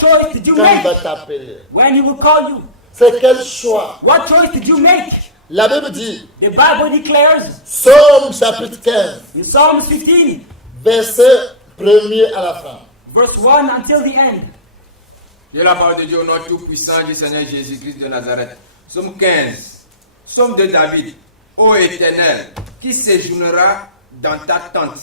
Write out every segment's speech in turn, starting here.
choice did you quand il make va t'appeler? when he will call you? C'est quel choix? What choice did you make? La Bible dit, The Bible declares Psaume chapitre 15, in Psalms 15, verset 1er à la fin. verse 1 until the end. Et la parole de Dieu au nom tout-puissant du Seigneur Jésus-Christ de Nazareth. Psaume 15. Psaume de David. Ô Éternel, qui séjournera dans ta tente,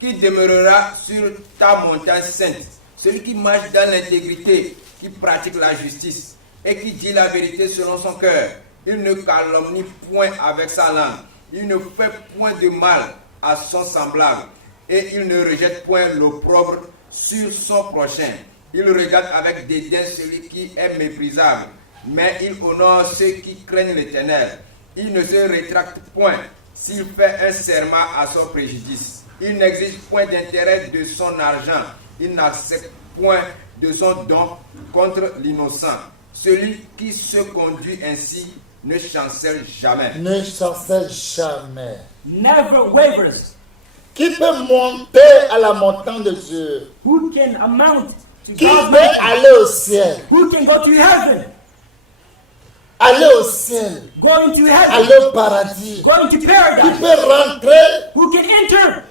qui demeurera sur ta montagne sainte, celui qui marche dans l'intégrité, qui pratique la justice et qui dit la vérité selon son cœur. Il ne calomnie point avec sa langue. Il ne fait point de mal à son semblable. Et il ne rejette point l'opprobre sur son prochain. Il regarde avec dédain celui qui est méprisable. Mais il honore ceux qui craignent l'Éternel. Il ne se rétracte point s'il fait un serment à son préjudice. Il n'exige point d'intérêt de son argent. Il n'accepte point de son don contre l'innocent. Celui qui se conduit ainsi ne chancelle jamais. Ne chancelle jamais. Never wavers. Qui peut monter à la montagne de Dieu? Who can amount to Qui God's peut mercy? aller au ciel? Who can go to heaven? Aller au ciel. Going to heaven. Aller au paradis. Going to Qui paradise. peut rentrer? Who can enter?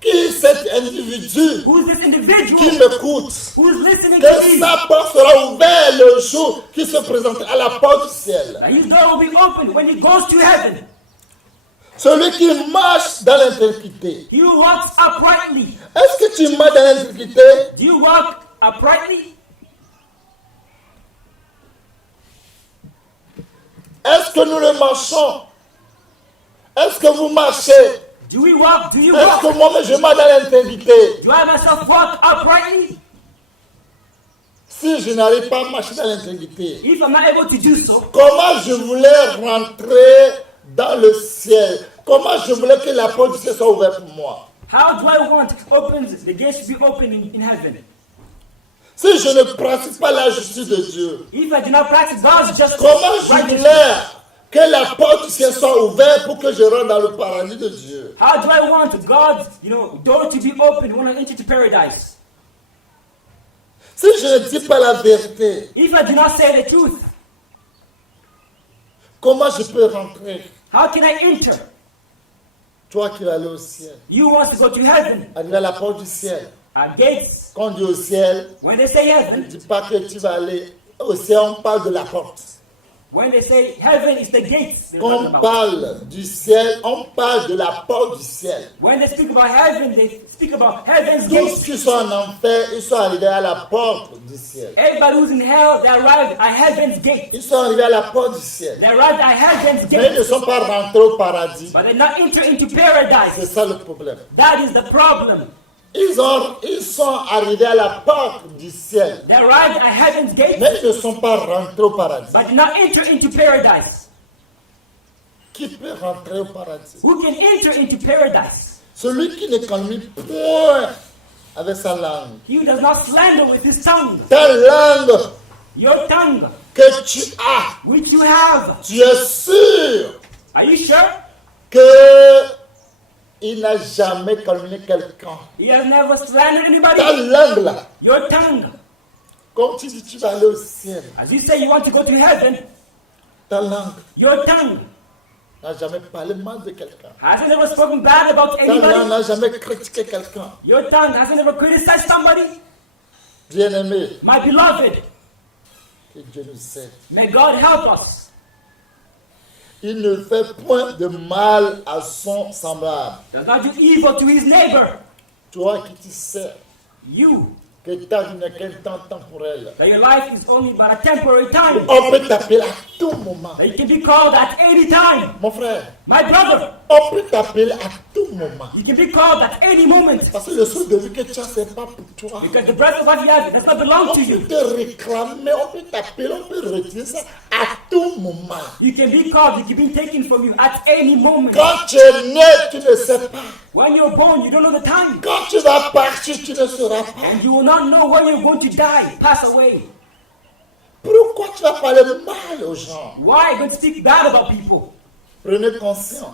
Qui cet individu Who is this qui individual m'écoute? who is listening to Que me? sa porte sera ouverte le jour qui se présentera à la porte du ciel. That his door will be open when he goes to heaven. Celui qui marche dans l'intégrité. He who walks uprightly. Est-ce que tu marches dans l'intégrité? Do you walk uprightly? Est-ce que nous le marchons? Est-ce que vous marchez? Do we walk? Do you Est-ce walk? que moi-même je marche dans l'intégrité? Do I myself walk uprightly? Si je n'arrive pas à marcher dans l'intégrité, If I'm not able to do so, comment je voulais rentrer dans le ciel? Comment je voulais que la porte du ciel soit ouverte pour moi? how do I want the gates to be open in heaven? Si je ne pratique pas la justice de Dieu, If I do not practice God's justice, comment je righteousness, voulais que la porte du ciel soit ouverte pour que je rentre dans le paradis de Dieu? how do I want God's, door to be open when I enter to paradise? Si je ne dis pas la vérité, If I do not say the truth, comment je peux rentrer? how can I enter? Toi qui vas aller au ciel, You want to go to heaven. arriver à la porte du ciel. At gates, Quand on dit au ciel, when they say ne heaven, dis pas que tu vas aller au ciel, on parle de la porte. when they say heaven is the gates, they're Quand talking on about. parle du ciel, on parle de la porte du ciel. When they speak about heaven, they speak about heaven's Tous gates. qui sont en enfer, ils sont arrivés à la porte du ciel. Everybody who's in hell, they arrived at heaven's gate. Ils sont arrivés à la porte du ciel. They arrived at heaven's Mais ils ne gate, sont pas rentrés au paradis. but they not enter into C'est paradise. ça le problème. That is the problem. Ils sont arrivés à la porte du ciel. They arrived at heaven's gate, Mais ils ne sont pas rentrés au paradis. but did not enter into paradise. Qui peut rentrer au paradis? Who can enter into paradise? Celui qui ne calme point avec sa langue. He who does not slander with his tongue. Ta langue Your tongue, que tu as, which you have. tu es sûr Are you sure? que il n'a jamais calmé quelqu'un. He has never slandered Ta anybody. langue là, Your tongue. comme tu dis tu vas aller au ciel, As you say you want to go to heaven, ta langue your tongue n'a jamais parlé mal de quelqu'un. hasn't ever spoken bad about Ta langue anybody. n'a jamais critiqué quelqu'un. Your tongue hasn't ever criticized somebody. Bien-aimé, My beloved, que Dieu nous aide. may God help us. Il ne fait point de mal à son semblable. Does not do evil to his neighbor. Toi qui tu sais You, que ta vie n'est qu'un temps temporel. that your life is only but a temporary time. On peut t'appeler à tout moment. That you can be called at any time. Mon frère, My brother, on peut t'appeler à tout moment. you can be called at any moment. Parce que le souffle de vie que tu as, ce n'est pas pour toi. Because the breath of life you have does not belong On to peut you. te réclamer, on peut t'appeler, on peut retirer ça à tout moment. You can be called, it can be taken from you at any moment. Quand tu es né, tu ne sais pas. When you're born, you don't know the time. Quand tu vas partir, tu ne sauras pas. And you will not know when you're going to die, pass away. Pourquoi tu vas parler mal aux gens? Why are you going to speak bad about people? Prenez conscience,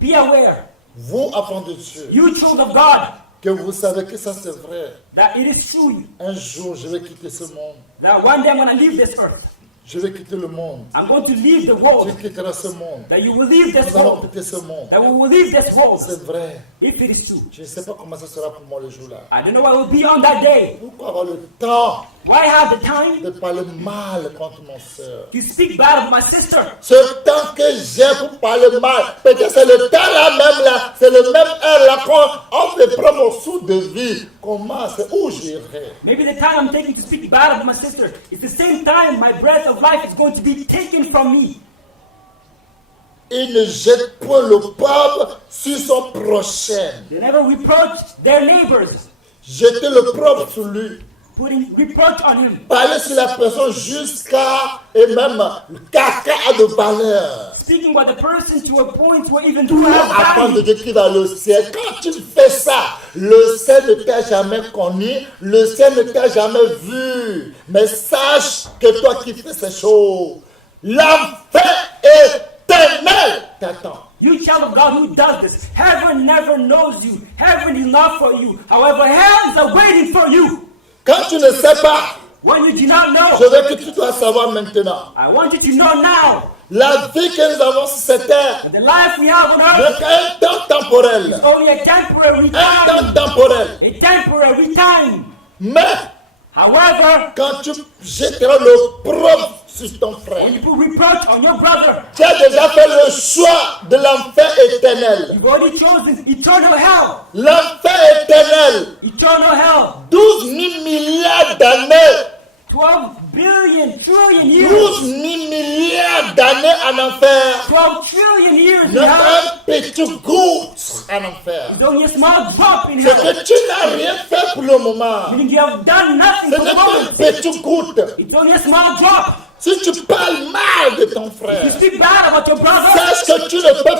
Be aware, vous, enfants de Dieu, you children of God, que que vous savez que ça c'est vrai. that it is true Un jour, je vais quitter ce monde. that one day I'm going to leave this earth. Je vais quitter le monde. I'm going to leave the Tu world. quitteras ce monde. That you will leave this Nous allons world. quitter ce monde. That we will leave this world. C'est vrai. If it is true. Je ne sais pas comment ça sera pour moi le jour-là. I don't know what will be on that day. Pourquoi avoir le temps Why have the time de parler mal contre mon soeur? to speak bad of my sister? Ce temps que j'ai pour parler mal, peut-être c'est le temps là même là, c'est le même heure là qu'on me prend mon sou de vie. Comment, c'est où j'irai? Maybe the time I'm taking to speak bad of my sister is the same time my breath of life is going to be taken from me. Il ne jette point l'opprobre sur son prochain. They never reproach their neighbors, Jeter l'opprobre sur lui. putting reproach on him, Parler sur la personne jusqu'à et même caca de valeur. speaking about the person to a point where even Pour to have apprendre de value. Dieu qui va au ciel. Quand tu fais ça, le ciel ne t'a jamais connu, le ciel ne t'a jamais vu. Mais sache que toi qui fais ces choses, l'enfer éternel t'attend. You child of God who does this, heaven never knows you. Heaven is not for you. However, hell is awaiting for you. Quand tu ne sais pas, When you do not je know, veux que tu dois savoir maintenant. I want you to know now La vie que nous avons sur cette terre that the life we have on n'est earth qu'un temps temporel. is only a temporary Un temps time. temporel. A temporary time. Mais However, quand tu jetteras l'opprobre sur ton frère, when you put reproach on your brother, tu as déjà fait le choix de l'enfer éternel. you've already chosen eternal hell. L'enfer éternel, Eternal hell. 12 000 milliards d'années, 12 billion, trillion years. 12 000 milliards d'années en enfer. 12 trillion years in Ne hell. un petit goutte en enfer. It's only a small drop in C'est hell. que tu n'as rien fait pour le moment. Meaning you have done nothing Ce for n'est the moment. qu'un petit goutte. It's only a small drop. Si tu parles mal de ton You frère, speak bad about your brother. sache que tu ne peux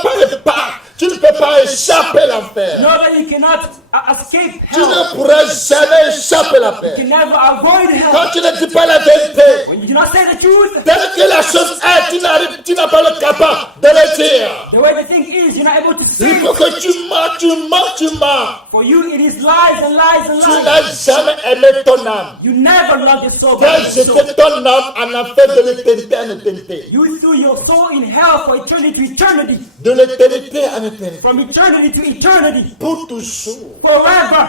tu ne peux pas échapper à l'enfer. Know that you cannot escape Tu hell. ne pourras jamais échapper à la You paix. can never avoid Quand hell. tu ne dis pas la vérité, When you do not say the truth, telle que la chose est, tu n'as pas le capable de le dire. the way the thing is, you're not able to say Il faut it. que tu mens, tu mens, tu mens. For you, it is lies and lies and Tu lies. n'as jamais aimé ton âme. You never loved your soul. Tu as but your soul. jeté ton âme en enfer de l'éternité en éternité. You threw your soul in hell for eternity to eternity. De l'éternité en éternité. From eternity to eternity. Pour toujours. Forever.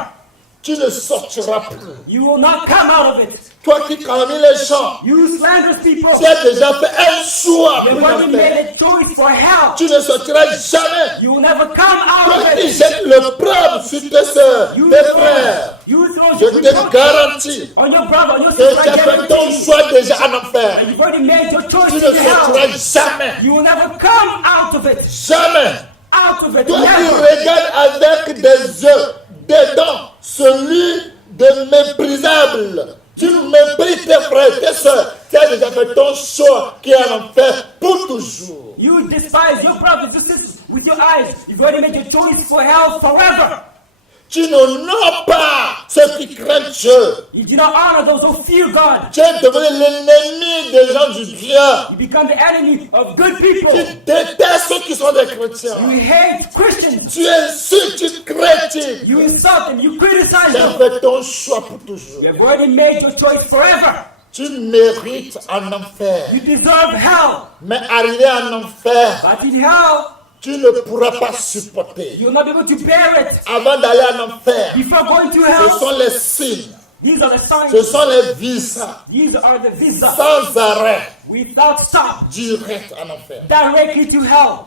Tu ne sortiras plus. You will not come out of it. Toi qui calmes les gens, You slanderous people. tu as déjà fait un choix You've pour already l'enfer. made a choice for hell. Tu ne sortiras jamais. You will never come out Toi of qui it. jettes l'opprobre sur tes soeurs, You tes frères, throw je your te reproach garantis on your brother, on your que sister. tu as fait ton choix déjà en enfer. And you've already made your choice Tu to ne hell. sortiras jamais. You will never come out of it. Jamais. Out of it. Toi qui Never. regardes avec des yeux, des dents, celui de méprisable. Tu méprises tes frères, tes soeurs. Tu as déjà fait ton choix qui est en enfer pour toujours. You despise your brothers and sisters with your eyes. You've already made your choice for hell forever. Tu n'honores pas ceux qui craignent Dieu. You do not honor those who fear God. Tu es devenu l'ennemi des gens du bien. You become the enemy of good people. Tu détestes ceux qui sont des chrétiens. You hate Christians. Tu insultes, tu critiques. You insult them. You criticize Tu as them. fait ton choix pour toujours. You have already made your choice forever. Tu mérites un enfer. You deserve hell. Mais arrivé en enfer, But in hell, tu ne pourras pas supporter. you'll not be able to bear it. Avant d'aller en enfer, Before going to ce hell, sont les signes, these are the ce signs. sont les visas, These are the visa. sans arrêt, Without stop. direct en enfer. Directly to hell.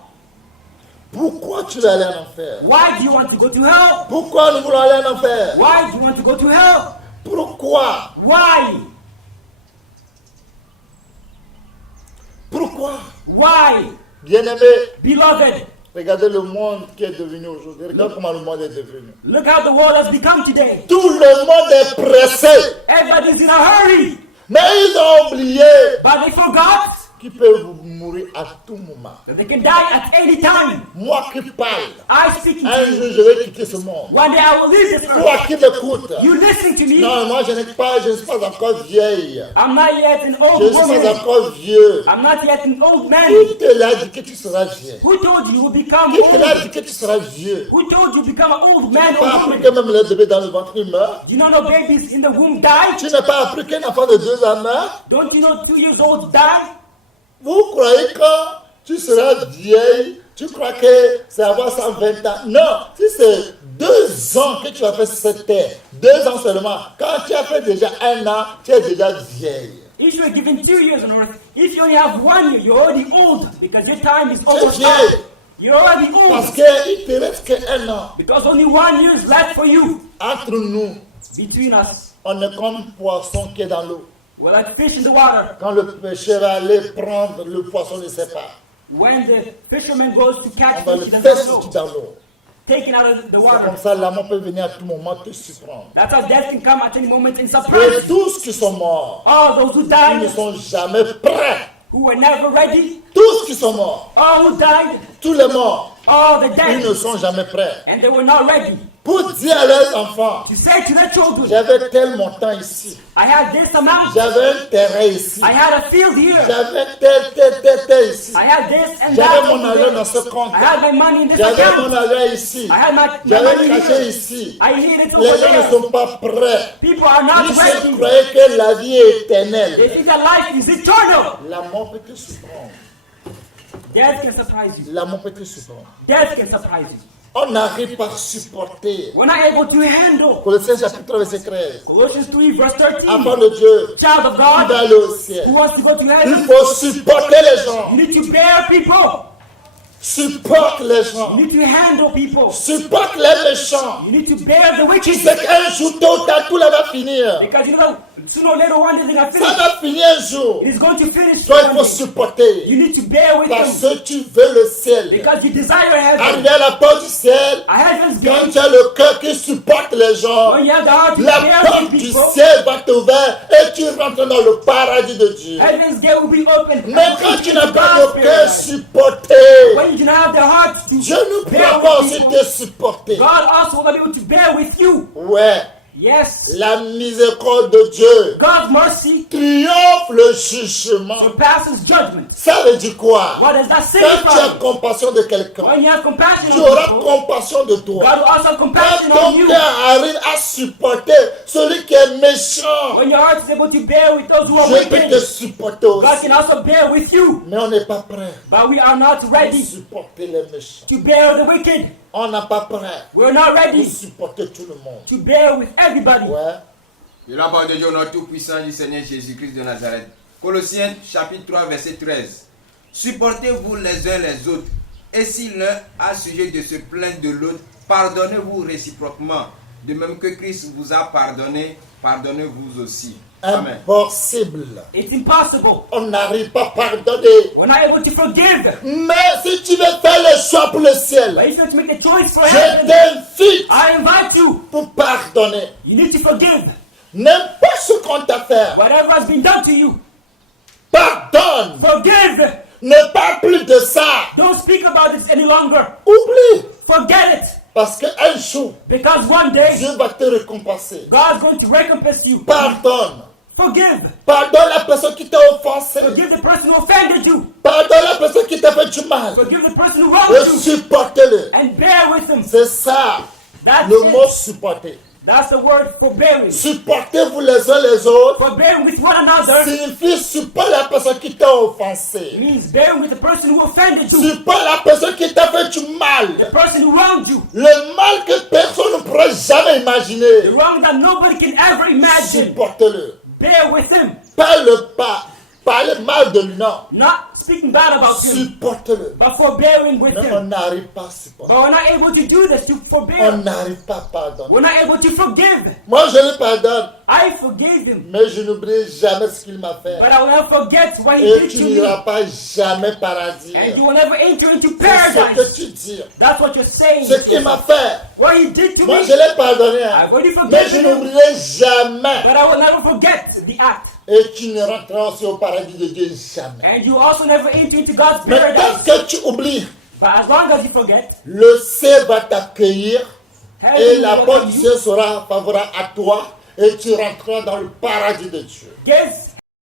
Pourquoi tu veux aller en enfer? Why do you want to go to hell? Pourquoi nous voulons aller en enfer? Why do you want to go to hell? Pourquoi? Why? Pourquoi? Why? Bien-aimé, Beloved, regardez le monde qui est devenu aujourd'hui. Regardez comment le monde est devenu. look how the world has become today. Tout le monde est pressé. Everybody's in a hurry. Mais ils ont oublié But they forgot qui peut mourir à tout moment. That they can die at any time. Moi qui parle, I speak to un you. jour je vais quitter ce monde. One day I will leave this Toi earth. qui m'écoutes, You listen to me. non, moi je ne suis pas encore vieille. I'm not yet an Je old ne suis pas woman. encore vieux. I'm not yet an old man. Qui te l'a dit que tu seras vieux? Who told you you will become Qui te l'a dit old? que tu seras vieux? Who told you become an old man Tu n'as pas or appris woman? que même le bébé dans le ventre il meurt? Do you not know babies in the womb die? Tu n'as pas appris qu'un enfant de 2 ans meurt? Don't you know 2 years old die? Vous croyez que tu seras vieille? Tu crois que c'est avoir 120 ans? Non, si c'est 2 ans que tu as fait sur cette terre, 2 ans seulement, quand tu as fait déjà 1 an, tu es déjà vieille. If you are given 2 years on earth, if you only have 1 year, you're already old because your time is C'est almost vieille. up. You're already Parce old qu'il te reste qu'un an. because only 1 year is left for you. Entre nous, Between us, on est comme poisson qui est dans l'eau. we're like fish in the water. Quand le pêcheur va aller prendre le poisson, il ne sait pas. When the fisherman goes to On catch va fish, le he faire doesn't sortir know. dans l'eau. Taken out of the C'est water. comme ça, la mort peut venir à tout moment te surprendre. That's how death can come at any moment and Et surprise you. tous qui sont morts, All those who ils ne died, sont jamais prêts. who were never ready, Tous qui sont morts, all who died, tous les morts, all the ils ne dead, sont jamais prêts. and they were not ready. Pour dire à leurs enfants, To say to their children, j'avais tel montant ici, I had this amount, j'avais un terrain ici, I had a field here, j'avais tel ici, I had this and j'avais that mon over argent dans there. ce compte, I had my money in this j'avais mon account. argent ici, I had my j'avais money caché here. ici. I hid it Les over gens ne there. sont pas prêts. People are not Ils se ready. croyaient que la vie est They éternelle. think that life is eternal. La mort peut te surprendre. Death can surprise you. La mort peut te surprendre. Death can surprise you. On n'arrive pas à supporter. We're not able to handle. Colossiens chapitre 3, verset 13. Colossians 3 verse 13. Enfant de Dieu, Child of qui va God aller au ciel. who wants to go to Il heaven, faut supporter les gens. you need to bear people. Supporte les gens. You need to handle people. Supporte les méchants. You need to bear the Tu wicked. sais qu'un jour, tôt ou tard, tout là va finir. Because you know that sooner or later one day they're gonna Ça finish. va finir un jour. It is going to finish Toi, il one faut day. supporter. You need to bear with Parce them. que tu veux le ciel. Because you desire heaven. Arrivé à la porte du ciel, A heaven's quand gate. tu as le cœur qui supporte les gens, When you have the heart to la bear porte with du people, ciel va t'ouvrir et tu rentres dans le paradis de Dieu. heaven's gate will be open. Mais quand tu n'as pas God's le cœur paradise. supporté, When you do not have the heart to Dieu ne bear pourra pas with aussi people, te supporter. God also will not be able to bear with you. Ouais, Yes. la miséricorde de Dieu God's mercy triomphe le jugement. surpasses judgment. Ça veut dire quoi? What does that Quand tu as signify? compassion de quelqu'un, When you have compassion tu on auras people, compassion de toi. God will also have compassion Quand on ton you. cœur arrive à supporter celui qui est méchant, When your heart is able to bear with those who are je peux te wicked, supporter God aussi. can also bear with you. Mais on n'est pas prêt But we are not à ready supporter les méchants. to bear the wicked. On n'est pas prêt We're not à ready supporter tout le monde. to bear with everybody. Ouais. De la part de Dieu, notre Tout-Puissant du Seigneur Jésus-Christ de Nazareth. Colossiens chapitre 3, verset 13. Supportez-vous les uns les autres, et si l'un a sujet de se plaindre de l'autre, pardonnez-vous réciproquement. De même que Christ vous a pardonné, pardonnez-vous aussi. Amen. Impossible. It's impossible. On n'arrive pas à pardonner. We're not able to forgive. Mais si tu veux faire le choix pour le ciel, But if you have to make the choice for je heaven, t'invite I invite you. pour pardonner. You need to forgive N'importe ce qu'on t'a fait, whatever has been done to you. pardonne. Forgive. Ne parle plus de ça. Don't speak about this any longer. Oublie. Forget it. Parce qu'un jour, Because one day, Dieu va te récompenser. God's going to recompense you. Pardonne. Forgive. Pardonne la personne qui t'a offensé. Forgive the person who offended you. Pardonne la personne qui t'a fait du mal. Forgive the person who wronged Et you. supporte-le. And bear with them. C'est ça, That's le mot it. supporter. That's the word forbearing. Supportez-vous les uns les autres. Forbearing with one another Signifie supporte la personne qui t'a offensé. means bearing with the person who offended you. Supporte la personne qui t'a fait du The mal. person who wronged you. Le mal que personne ne pourrait jamais The imaginer. wrong that nobody can ever imagine. Supporte-le. Bear with him. Parle pas. Parle mal de lui, non. Not speaking bad about him, Supporte-le. but forbearing with Non, on him. n'arrive pas à supporter. But we're not able to do this to On forbear. n'arrive pas à pardonner. We're not able to forgive. Moi, je le pardonne. I forgave him, mais je n'oublierai jamais ce qu'il m'a fait. but I will never forget what he Et did tu to me. n'iras pas jamais paradis. And you will never enter into C'est ce que paradise. tu dis. That's what you're saying. Ce qu'il m'a fait, What he did to moi me, je l'ai pardonné. hein. I've already Mais je forgiven him, n'oublierai jamais. but I will never forget the act. Et tu ne rentreras aussi au paradis de Dieu jamais. And you also never enter into God's Mais tant paradise. que tu oublies, But as long as you forget, le ciel va t'accueillir et heaven la will porte du welcome you. ciel sera favorable à toi et tu rentreras dans le paradis de Dieu. Yes,